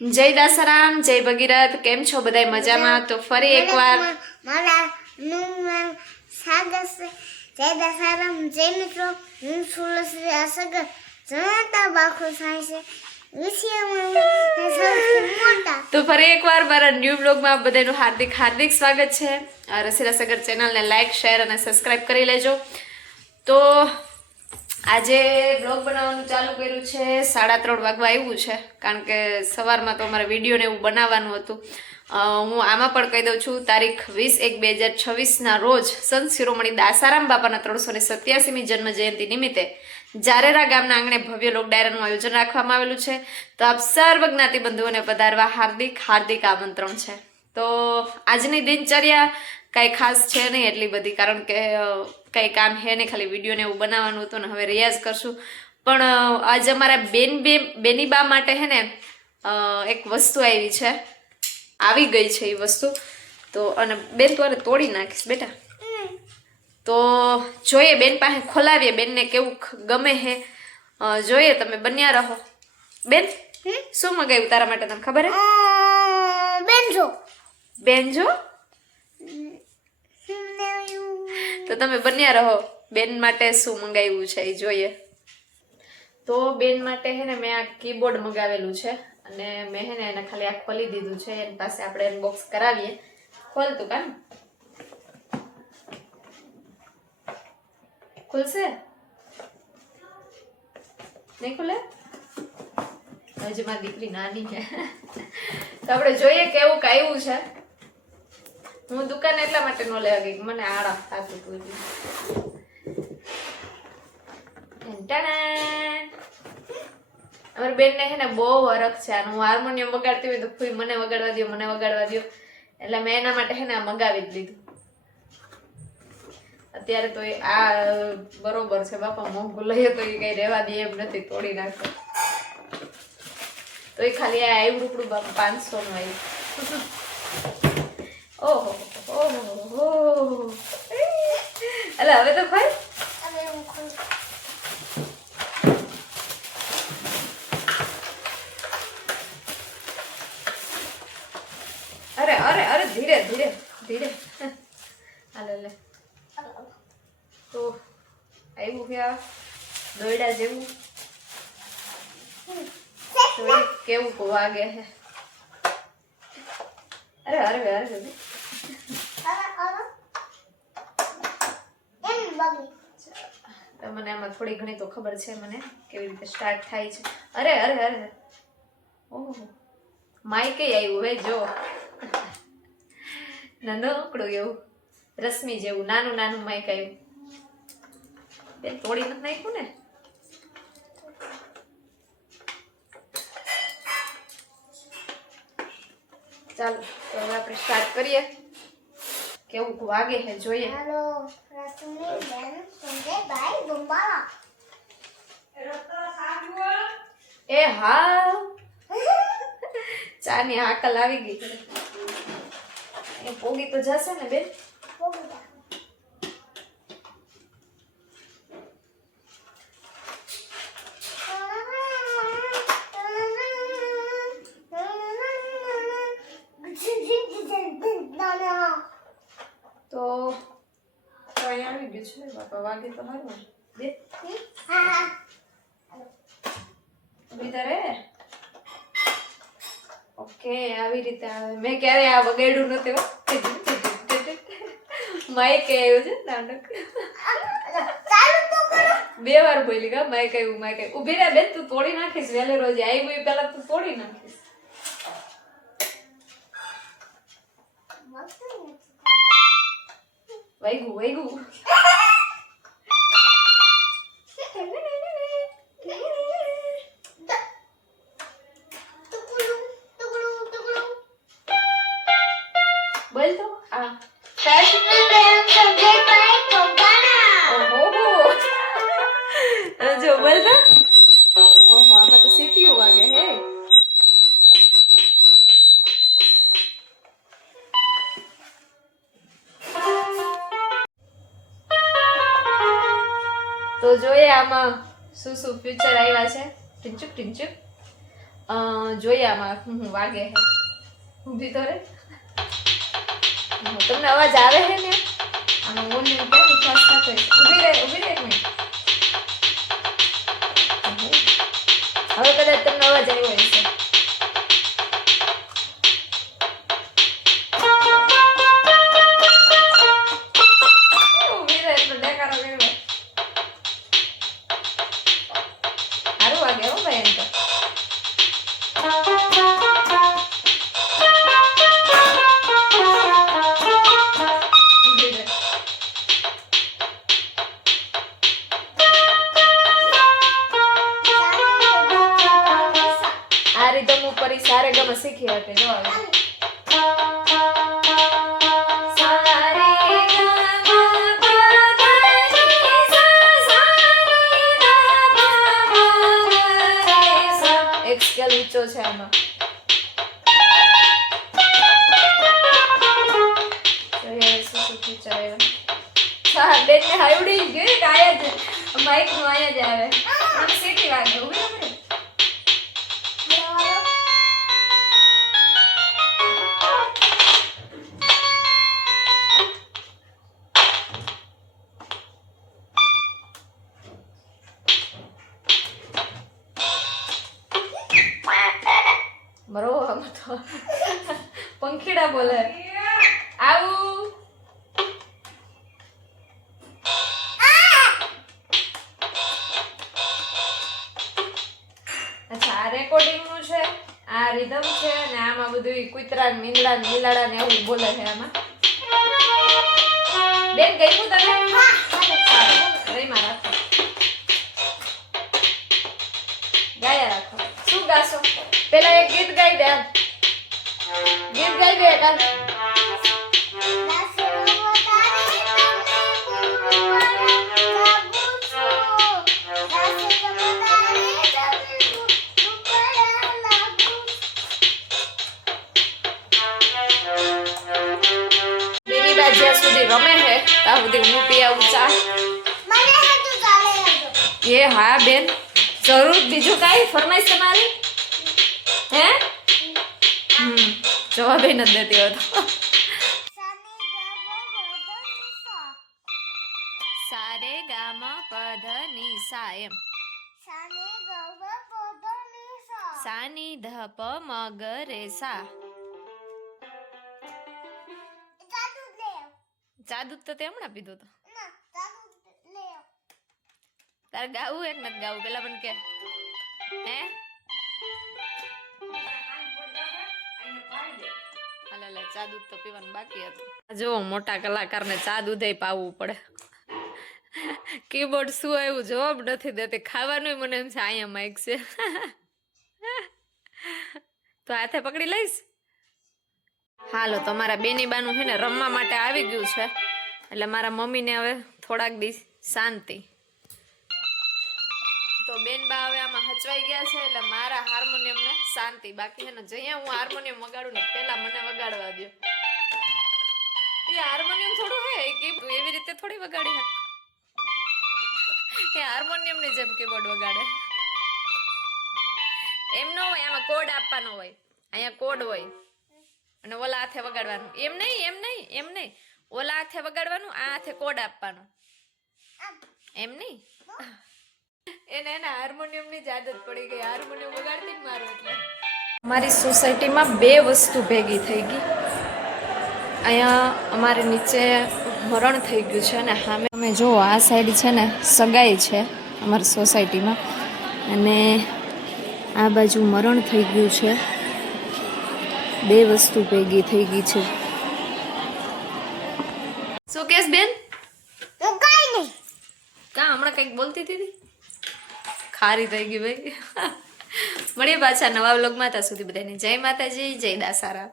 જય દાસારામ, જય ભગીરથ. કેમ છો બધાય? મજામાં? તો ફરી એકવાર મારા નું નામ સાગર છે. જય દાસારામ, જય મિત્રો. હું સુરશ્રી અસગર જણાતા બાખો થાય છે તો ફરી એકવાર મારા ન્યૂ બ્લોગમાં બધાનું હાર્દિક હાર્દિક સ્વાગત છે. રસીલા સગર ચેનલને લાઈક, શેર અને સબસ્ક્રાઇબ કરી લેજો. તો આજે બ્લોગ બનાવવાનું ચાલુ કર્યું છે. 3:30 વાગવા આવ્યું છે, કારણ કે સવારમાં તો અમારે વિડીયોને એવું બનાવવાનું હતું. હું આમાં પણ કહી દઉં છું, તારીખ 20/1/2026 રોજ સંત શિરોમણી દાસારામ બાપાના 387મી જન્મ જયંતિ નિમિત્તે જારેરા ગામના આંગણે ભવ્ય લોક ડાયરાનું આયોજન રાખવામાં આવેલું છે. તો આપ સર્વ જ્ઞાતિ બંધુઓને પધારવા હાર્દિક હાર્દિક આમંત્રણ છે. તો આજની દિનચર્યા કાંઈ ખાસ છે નહીં એટલી બધી, કારણ કે કંઈ કામ હે નહીં, ખાલી વિડીયોને એવું બનાવવાનું હતું ને હવે રિયાઝ કરશું. પણ આજે અમારા બેનીબા માટે હે ને એક વસ્તુ આવી ગઈ છે. એ વસ્તુ તો અને બેન તો તોડી નાખીશ બેટા. તો જોઈએ, બેન પાસે ખોલાવીએ, બેનને કેવું ગમે હે જોઈએ. તમે બન્યા રહો. બેન શું મગાવ્યું તારા માટે, તને ખબર હે? બેનજો તો તમે બન્યા રહો. બેન માટે શું મંગાવ્યું છે એ જોઈએ. તો બેન માટે હે ને મેં આ કીબોર્ડ મંગાવેલું છે, અને મેં હે ને એને ખાલી આ ખોલી દીધું છે. એની પાસે આપણે અનબોક્સ કરાવીએ. ખોલતું કામ ખુલશે? નહીં ખુલે? હજી મારી દીકરી નાની છે. તો આપણે જોઈએ કેવું આવ્યું છે. હું દુકાને એટલા માટે ન લેવા ગઈ, મને આળસ થતું હતું. અમારી બેન ને છે ને બહુ હરખ છે. હું હાર્મોનિયમ વગાડતી હોય તો ફૂઈ મને વગાડવા દો, મને વગાડવા દો, એટલે મેં એના માટે છે ને આ મગાવી જ લીધું. અત્યારે તો આ બરોબર છે બાપા, મોંઘું લઈએ તો એ કઈ રહેવા દે એમ નથી, તોડી નાખે. તો એ ખાલી આ આવ્યું રૂપડું બાપા 500 નું આવ્યું. ઓહો ઓહો, એટલે હવે તો ભાઈ અરે અરે અરે ધીરે ધીરે ધીરે. હાલે લે. તો આવ્યું કે દોયડા જેવું કેવું વાગે હે. અરે અરે અરે મને આમાં થોડી ઘણી તો ખબર છે, મને કેવી રીતે સ્ટાર્ટ થાય છે. અરે અરે અરે ઓહો, માઈક આવ્યું હે જો. નાનકડું એવું રશ્મિ જેવું નાનું નાનું માઈક આવ્યું. બેન તોડી નથી નાખ્યું ને? ચાલો તો હવે આપણે સ્ટાર્ટ કરીએ. કેવું વાગે છે જોઈએ. હેલો રશ્મિ બેન સંજયભાઈ બંબાળા. એ હા, ચાની હાકલ આવી ગઈ. એ પોગી તો જશે ને બેન? તો અહીં આવી ગયું છે બાપા, વાગે તો હારું બે ભીતરે. ઓકે, આવી રીતે આવે. મેં ક્યારે આ વગાડ્યું નથી. માઈક આવ્યું છે નાનક. 2 વાર બોલી ગા માઈક આવ્યું, માઈક આવ્યું. ઉભી રહે બેન, તું તોડી નાખીશ વેલે રોજ આવ્યું પેલા તું તોડી નાખીશ. વાગ્યું વાગ્યું. બોલ તો આ જો બોલ તો. ઓહો, આમાં તો સીટીઓ વાગે હે. તો જોઈએ આમાં શું શું ફ્યુચર આવ્યા છે. ટીંચુક ટીંચુક. જોઈએ આમાં હું વાગે હે ઊભી તો રે તમને અવાજ આવે છે ને આમાં વોલ્યુમ કેમ ફાસ્ટ થતો છે ઊભી રહે એક મિનિટ હવે કદાચ તમને અવાજ આવ્યો હશે ઊભી રહે એટલે ડેકારો કર્યો સારું વાગે હો ભાઈ એમ તો આ રીધમ ઉપર ઈ સારે ગમે શીખી શકે જો આવે એક સ્કેલ ઊંચો છે આમાં બેન ને હાવડી ગઈ કાયા જ માઈક નું આયા જ આવે આમ સીધી વાગે ઉભી રહે મરો આમ તો પંખીડા બોલે આવું અચ્છા આ રેકોર્ડિંગ નું છે આ રિધમ છે અને આમાં બધું કૂતરા મીંદડા લીલાડા ને એવું બોલે છે આમાં બેન ગયું તને રહીમાં રાખો ગાયા રાખો શું ગાશો પેલા એક ગીત ગાઈ દે ગીત ગાઈ દે કાલ જ્યાં સુધી રમે છે ત્યાં સુધી હું પી આવું ચા એ હા બેન જરૂર બીજું કાંઈ ફરમાઈશ તમારી હે જવાબ એ નથી દેતી હતો સારે ગામા પધ ની સા એમ સાની ધપ મગ રે સા ચા દૂધ તો તે હમણાં પીધો તો તારે ગાવું એક નથી ગાવું પેલા મને કે હે હાલે ચા દૂધ તો પીવાનું બાકી હતું જો મોટા કલાકારને ચા દૂધ પાવવું પડે કીબોર્ડ શું આવ્યું જવાબ નથી દેતી ખાવાનું મને એમ છે અહીંયા માઇક છે તો હાથે પકડી લઈશ હાલો તમારા બેની બાનું છે ને રમવા માટે આવી ગયું છે એટલે મારા મમ્મીને હવે થોડાક દી શાંતિ તો બેન બા હવે આમાં હચવાઈ ગયા છે એટલે મારા હાર્મોનિયમ ને શાંતિ બાકી છે ને જઅહીંયા હું હાર્મોનિયમ વગાડું ને પેલા મને વગાડવા દો એ હાર્મોનિયમ થોડું હે કે એવી રીતે થોડી વગાડી શકે એ હાર્મોનિયમ ની જેમ કીબોર્ડ વગાડે એમ ન હોય આમાં કોડ આપવાનો હોય અહીંયા કોડ હોય અને ઓલા હાથે વગાડવાનું એમ નહીં ઓલા હાથે વગાડવાનું આ હાથે કોડ આપવાનો એમ નહીં એને એના હાર્મોનિયમ ની જ આદત પડી ગઈ હાર્મોનિયમ વગાડતી જ મારું એટલે અમારી સોસાયટીમાં બે વસ્તુ ભેગી થઈ ગઈ અહીંયા અમારે નીચે મરણ થઈ ગયું છે અને સામે અમે જો આ સાઈડ છે ને સગાઈ છે અમારી સોસાયટીમાં અને આ બાજુ મરણ થઈ ગયું છે બે વસ્તુ ભેગી થઈ ગઈ છે શું કેસ બેન કા હમણાં કંઈક બોલતી હતી ખારી થઈ ગઈ ભાઈ મળીએ પાછા નવા વ્લોગમાં ત્યાં સુધી બધાને જય માતાજી જય દાસારા